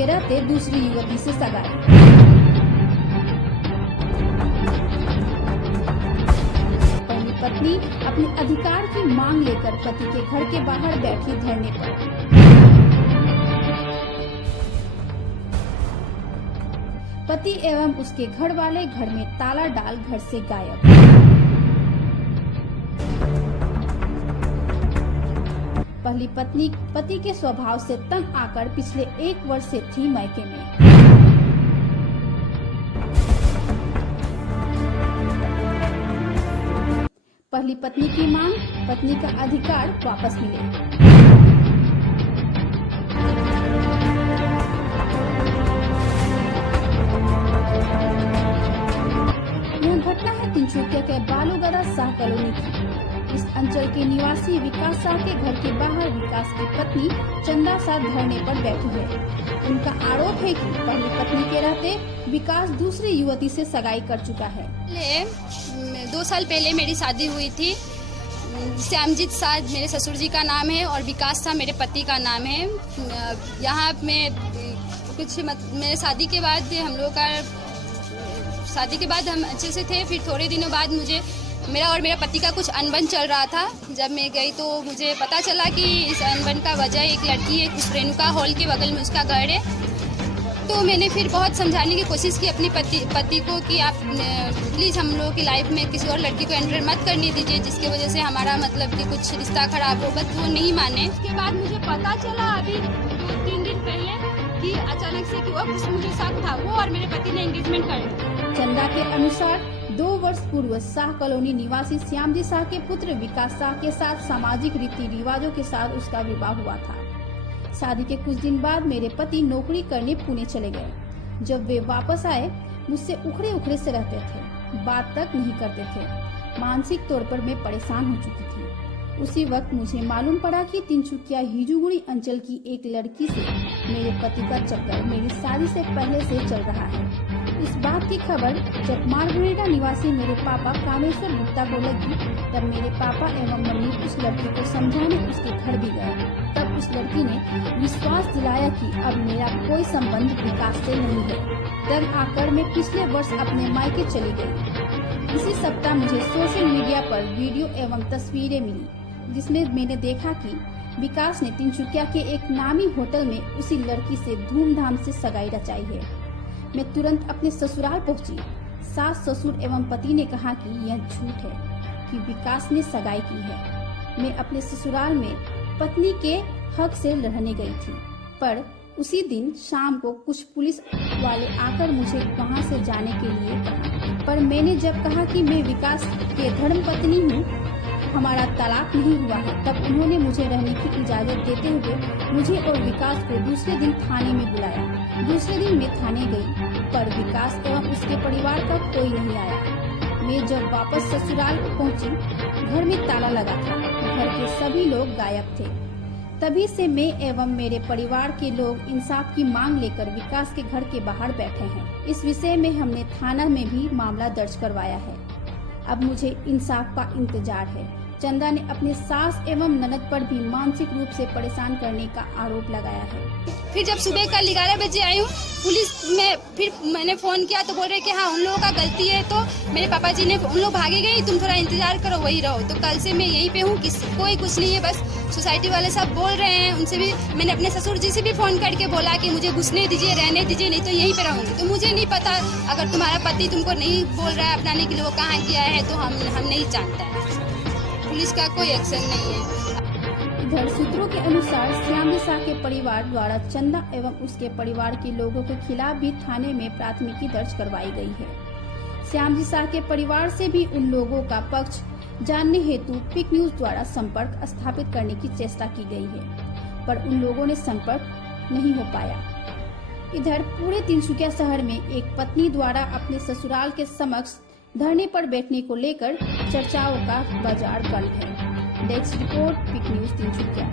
के रहते दूसरी युवती से सगाई। पहली पत्नी अपने अधिकार की मांग लेकर पति के घर के बाहर बैठी धरने पर। पति एवं उसके घर वाले घर में ताला डाल घर से गायब। पहली पत्नी पति के स्वभाव से तंग आकर पिछले 1 वर्ष से थी मायके में। पहली पत्नी की मांग, पत्नी का अधिकार वापस मिले। घटना है तिनसुकिया के बालूगड़ा शाह कॉलोनी की। इस अंचल के निवासी विकास शाह के घर के बाहर विकास की पत्नी चंदा शाह धरने पर बैठी है। उनका आरोप है कि पहली पत्नी के रहते विकास दूसरी युवती से सगाई कर चुका है। 2 साल पहले मेरी शादी हुई थी। श्यामजीत शाह मेरे ससुर जी का नाम है और विकास शाह मेरे पति का नाम है। यहाँ में मेरे शादी के बाद हम अच्छे से थे। फिर थोड़े दिनों बाद मेरा और मेरे पति का कुछ अनबन चल रहा था। जब मैं गई तो मुझे पता चला कि इस अनबन का वजह एक लड़की है, उस रेणुका हॉल के बगल में उसका घर है। तो मैंने फिर बहुत समझाने की कोशिश की अपने पति को कि आप प्लीज़ हम लोगों की लाइफ में किसी और लड़की को एंटर मत करने दीजिए, जिसकी वजह से हमारा मतलब कि कुछ रिश्ता खराब हो। बस वो नहीं माने। उसके बाद मुझे पता चला अभी 2-3 दिन पहले कि अचानक से कि वो मुझे शक था, वो और मेरे पति ने एंगेजमेंट कर लिया। चंदा के अनुसार 2 वर्ष पूर्व शाह कॉलोनी निवासी श्यामजी शाह के पुत्र विकास शाह के साथ सामाजिक रीति रिवाजों के साथ उसका विवाह हुआ था। शादी के कुछ दिन बाद मेरे पति नौकरी करने पुणे चले गए। जब वे वापस आए मुझसे उखड़े से रहते थे, बात तक नहीं करते थे। मानसिक तौर पर मैं परेशान हो चुकी थी। उसी वक्त मुझे मालूम पड़ा कि तिनसुकिया हिजुगुड़ी अंचल की एक लड़की से मेरे पति का चक्कर मेरी शादी से पहले से चल रहा है। इस बात की खबर जब मार्गरेटा निवासी मेरे पापा कामेश्वर गुप्ता को लगी, तब मेरे पापा एवं मम्मी उस लड़की को समझाने उसके घर भी गए। तब उस लड़की ने विश्वास दिलाया कि अब मेरा कोई संबंध विकास से नहीं है। तब आकर मैं पिछले वर्ष अपने मायके चली गई। इसी सप्ताह मुझे सोशल मीडिया पर वीडियो एवं तस्वीरें मिली, जिसमें मैंने देखा कि विकास ने तिनसुकिया के एक नामी होटल में उसी लड़की से धूमधाम से सगाई रचाई है। मैं तुरंत अपने ससुराल पहुंची। सास, ससुर एवं पति ने कहा कि यह झूठ है कि विकास ने सगाई की है। मैं अपने ससुराल में पत्नी के हक से लड़ने गई थी, पर उसी दिन शाम को कुछ पुलिस वाले आकर मुझे वहां से जाने के लिए कहा। पर मैंने जब कहा कि मैं विकास के धर्मपत्नी हूँ, हमारा तलाक नहीं हुआ है, तब उन्होंने मुझे रहने की इजाजत देते हुए मुझे और विकास को दूसरे दिन थाने में बुलाया। दूसरे दिन मैं थाने गई, पर विकास एवं उसके परिवार का कोई नहीं आया। मैं जब वापस ससुराल पहुंची, घर में ताला लगा था। घर के सभी लोग गायब थे। तभी से मैं एवं मेरे परिवार के लोग इंसाफ की मांग लेकर विकास के घर के बाहर बैठे हैं। इस विषय में हमने थाना में भी मामला दर्ज करवाया है। अब मुझे इंसाफ का इंतजार है। चंदा ने अपने सास एवं ननद पर भी मानसिक रूप से परेशान करने का आरोप लगाया है। फिर जब सुबह कल 11 बजे आई हूँ पुलिस में, फिर मैंने फोन किया तो बोल रहे कि हाँ उन लोगों का गलती है। तो मेरे पापा जी ने उन लोग भागे गए, तुम थोड़ा इंतजार करो, वही रहो। तो कल से मैं यहीं पे हूँ, कोई कुछ नहीं है। बस सोसाइटी वाले सब बोल रहे हैं, उनसे भी मैंने अपने ससुर जी से भी फोन करके बोला कि मुझे घुसने दीजिए, रहने दीजिए, नहीं तो यहीं पे रहूंगी। तो मुझे नहीं पता, अगर तुम्हारा पति तुमको नहीं बोल रहा है अपनाने के लिए, वो कहाँ गया है, तो हम नहीं जानता है। पुलिस का कोई एक्शन नहीं है। इधर सूत्रों के अनुसार श्यामजी शाह के परिवार द्वारा चंदा एवं उसके परिवार के लोगों के खिलाफ भी थाने में प्राथमिकी दर्ज करवाई गई है। श्यामजी शाह के परिवार से भी उन लोगों का पक्ष जानने हेतु पिक न्यूज द्वारा संपर्क स्थापित करने की चेष्टा की गई है, पर उन लोगों ने संपर्क नहीं हो पाया। इधर पूरे तिनसुकिया शहर में एक पत्नी द्वारा अपने ससुराल के समक्ष धरने पर बैठने को लेकर चर्चाओं का बाजार गर्म है। Desk report, pick news Tinsukia.